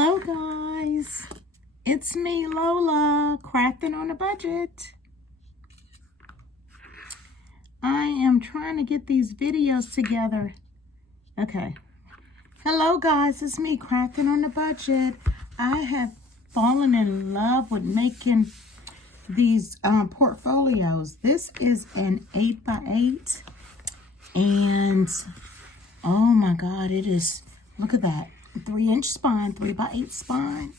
Hello guys, it's me Lola, crafting on a budget. I am trying to get these videos together. Okay. Hello guys, it's me crafting on a budget. I have fallen in love with making these portfolios. This is an 8x8 and oh my god, it is, look at that. 3-inch spine, 3x8 spine,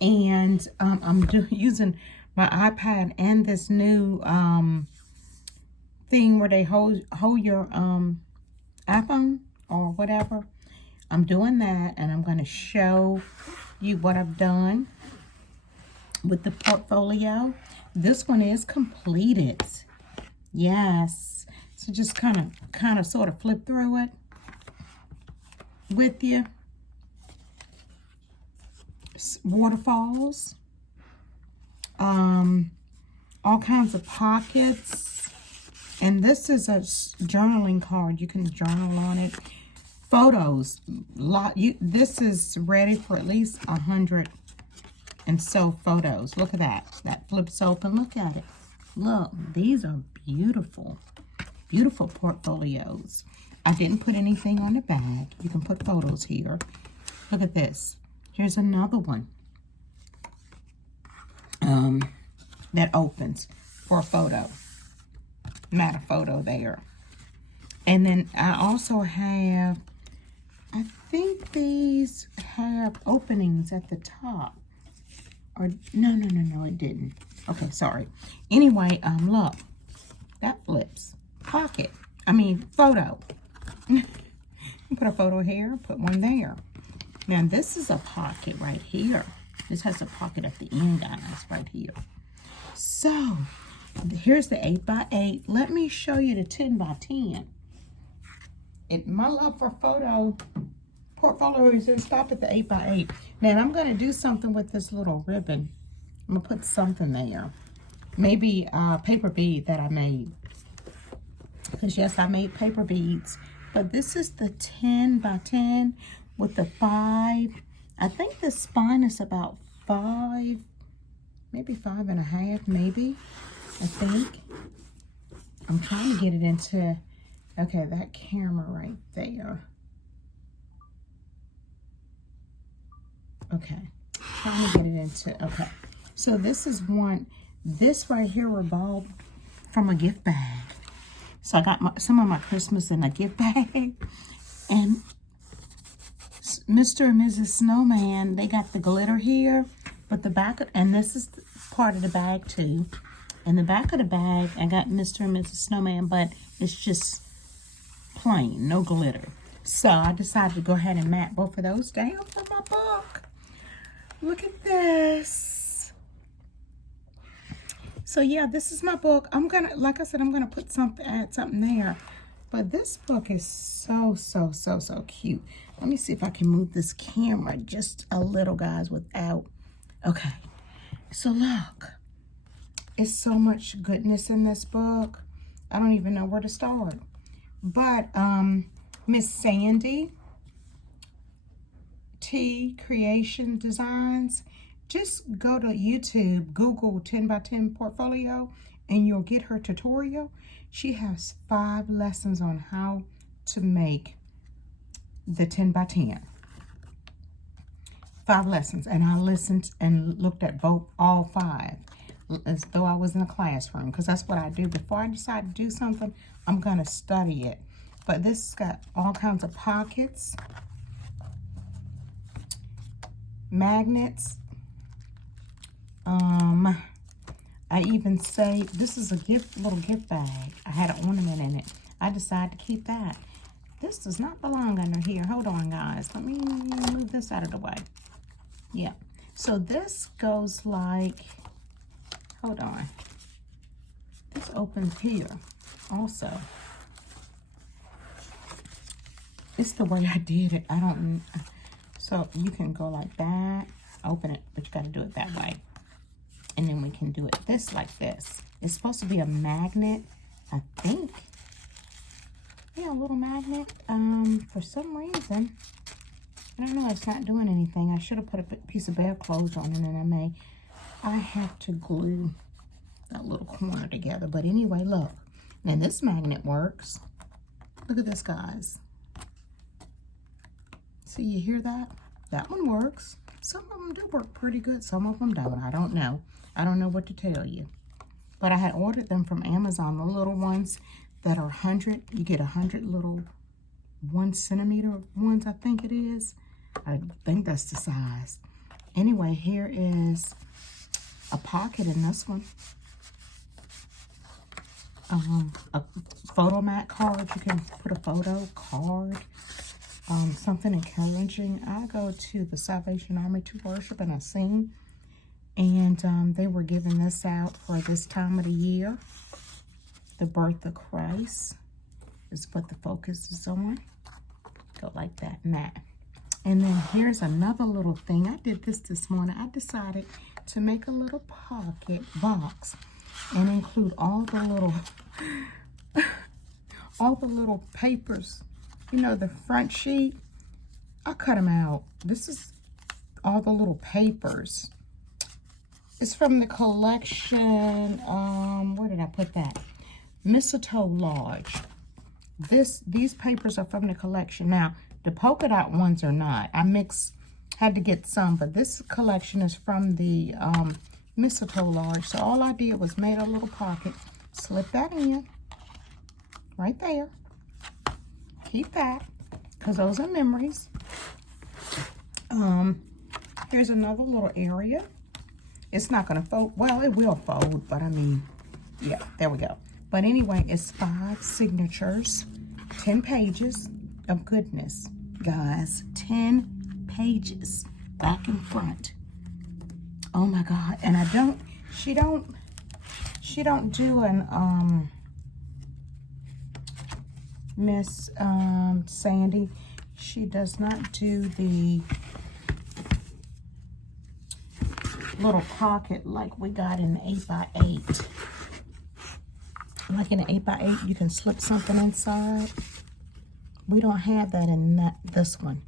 and I'm using my iPad and this new thing where they hold your iPhone or whatever. I'm doing that, and I'm going to show you what I've done with the portfolio. This one is completed. Yes, so just kind of sort of flip through it with you. Waterfalls, all kinds of pockets, and this is a journaling card. You can journal on it. Photos, this is ready for at least 100 and so photos. Look at that. That flips open. Look at it. Look, these are beautiful, beautiful portfolios. I didn't put anything on the bag. You can put photos here. Look at this. Here's another one that opens for a photo. Not a photo there. And then I also have, I think these have openings at the top. Or no, it didn't. Okay, sorry. Anyway, look, that flips. Pocket. Photo. Put a photo here, put one there. Now, this is a pocket right here. This has a pocket at the end, guys, right here. So, here's the 8x8. Let me show you the 10x10. My love for portfolios didn't stop at the 8x8. Now, I'm going to do something with this little ribbon. I'm going to put something there. Maybe a paper bead that I made. Because, yes, I made paper beads. But this is the 10x10. With the 5, I think the spine is about 5, maybe 5.5, maybe, I think. I'm trying to get it into, okay, that camera right there. Okay, trying to get it into, okay. So this is one, this right here revolved from a gift bag. So I got some of my Christmas in a gift bag, and Mr. and Mrs. Snowman, they got the glitter here, but the back, and this is part of the bag too. In the back of the bag, I got Mr. and Mrs. Snowman, but it's just plain, no glitter. So I decided to go ahead and mat both of those down for my book. Look at this. So yeah, this is my book. I'm gonna, like I said, I'm gonna put something, add something there. But this book is so cute. Let me see if I can move this camera just a little, guys, without. Okay. So look. It's so much goodness in this book. I don't even know where to start. But Miss Sandy T Creation Designs. Just go to YouTube, Google 10x10 portfolio, and you'll get her tutorial. She has 5 lessons on how to make the 10x10. 5 lessons, and I listened and looked at all 5 as though I was in a classroom, because that's what I do. Before I decide to do something, I'm going to study it. But this has got all kinds of pockets, magnets. I even say this is a little gift bag. I had an ornament in it. I decided to keep that. This does not belong under here. Hold on, guys. Let me move this out of the way. Yeah. So this goes like, hold on. This opens here also. It's the way I did it. So you can go like that, open it, but you got to do it that way. And then we can do it like this. It's supposed to be a magnet, I think. Yeah, a little magnet. For some reason, I don't know, it's not doing anything. I should have put a piece of bedclothes on it, and I have to glue that little corner together. But anyway, look. Now this magnet works. Look at this, guys. See, you hear that? That one works. Some of them do work pretty good. Some of them don't. I don't know. I don't know what to tell you. But I had ordered them from Amazon, the little ones that are 100. You get 100 little 1 centimeter ones, I think it is. I think that's the size. Anyway, here is a pocket in this one. A photo mat card. You can put a photo card. Something encouraging. I go to the Salvation Army to worship and I sing. And they were giving this out for this time of the year. The birth of Christ is what the focus is on. Go like that and that. And then here's another little thing. I did this morning. I decided to make a little pocket box and include all the little papers. You know, the front sheet, I cut them out. This is all the little papers. It's from the collection, where did I put that? Mistletoe Lodge. These papers are from the collection. Now, the polka dot ones are not. Had to get some, but this collection is from the Mistletoe Lodge. So all I did was made a little pocket, slip that in, right there. Keep that, because those are memories. Here's another little area. It's not going to fold. Well, it will fold, but I mean, yeah, there we go. But anyway, it's 5 signatures, 10 pages of goodness, guys. 10 pages, back and front. Oh my God. And she don't do an, Miss Sandy, she does not do the little pocket like we got in the 8x8. Like in the 8x8, you can slip something inside. We don't have that in this one.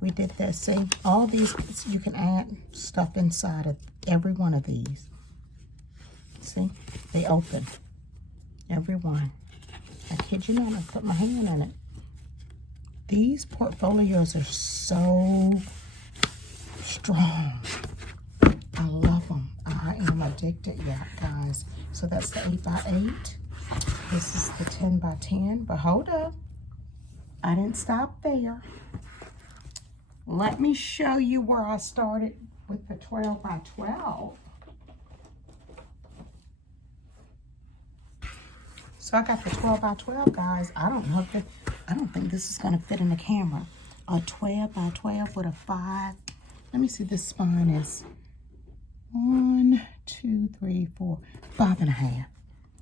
We did this. See, all these, you can add stuff inside of every one of these. See, they open. Every one. I kid you not, I put my hand in it. These portfolios are so strong. I love them. I am addicted, yeah, guys. So that's the 8x8. This is the 10x10. But hold up. I didn't stop there. Let me show you where I started with the 12x12. So I got the 12x12, guys. I don't think this is gonna fit in the camera. A 12x12 with a 5. Let me see, this spine is 1, 2, 3, 4, 5.5.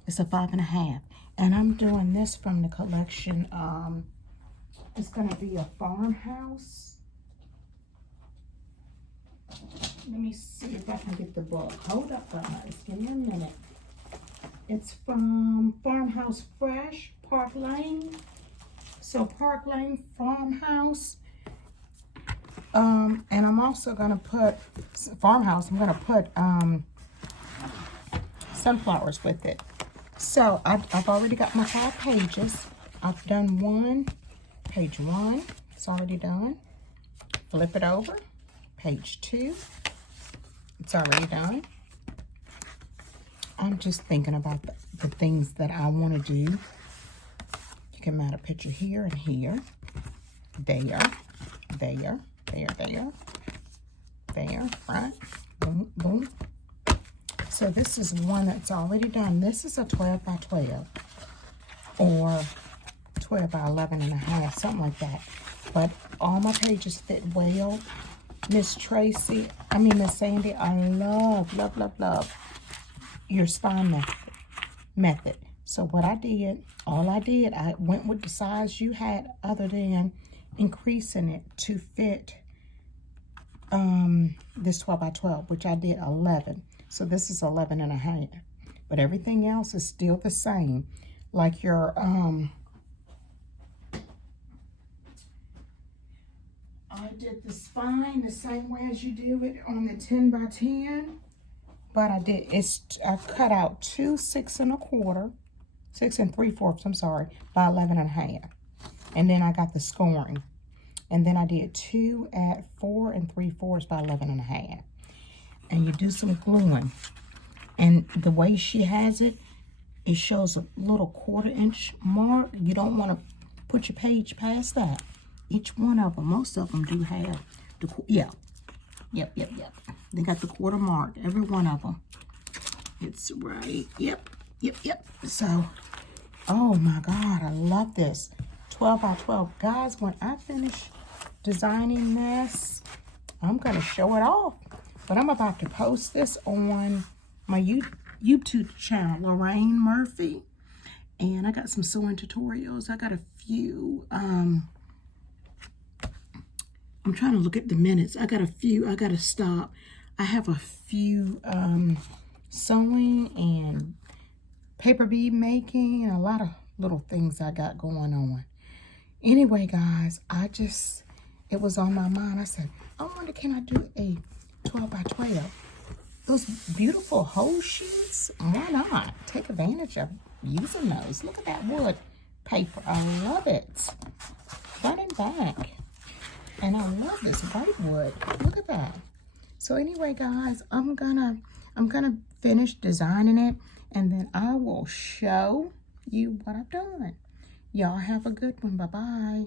It's a 5.5. And I'm doing this from the collection. It's gonna be a farmhouse. Let me see if I can get the book. Hold up, guys. Give me a minute. It's from Farmhouse Fresh, Park Lane. So Park Lane Farmhouse. And I'm also gonna put farmhouse. I'm gonna put sunflowers with it. So I've already got my 5 pages. I've done page 1. It's already done. Flip it over. Page 2. It's already done. I'm just thinking about the things that I want to do. You can mount a picture here and here. There. Front. Boom, boom. So this is one that's already done. This is a 12x12 or 12x11.5, something like that. But all my pages fit well. Miss Sandy, I love your spine method. So what I did, I went with the size you had other than increasing it to fit this 12x12, which I did 11. So this is 11.5. But everything else is still the same. Like your I did the spine the same way as you do it on the 10 by 10. But I cut out 2 6 3/4, I'm sorry, by 11 1/2. And then I got the scoring. And then I did 2 at 4 3/4 by 11 1/2. And you do some gluing. And the way she has it, it shows a little 1/4 inch mark. You don't want to put your page past that. Each one of them, most of them do have the, yep. They got the 1/4 mark, every one of them. It's right, yep. So, oh my God, I love this. 12 by 12. Guys, when I finish designing this, I'm going to show it off. But I'm about to post this on my YouTube channel, Lorraine Murphy. And I got some sewing tutorials. I got a few, I'm trying to look at the minutes. I got to stop. I have a few sewing and paper bead making and a lot of little things I got going on. Anyway, guys, it was on my mind. I said, I wonder, can I do a 12 by 12? Those beautiful whole sheets, why not? Take advantage of using those. Look at that wood paper. I love it. Front and back. And I love this white wood. Look at that. So anyway, guys, I'm gonna finish designing it, and then I will show you what I've done. Y'all have a good one. Bye-bye.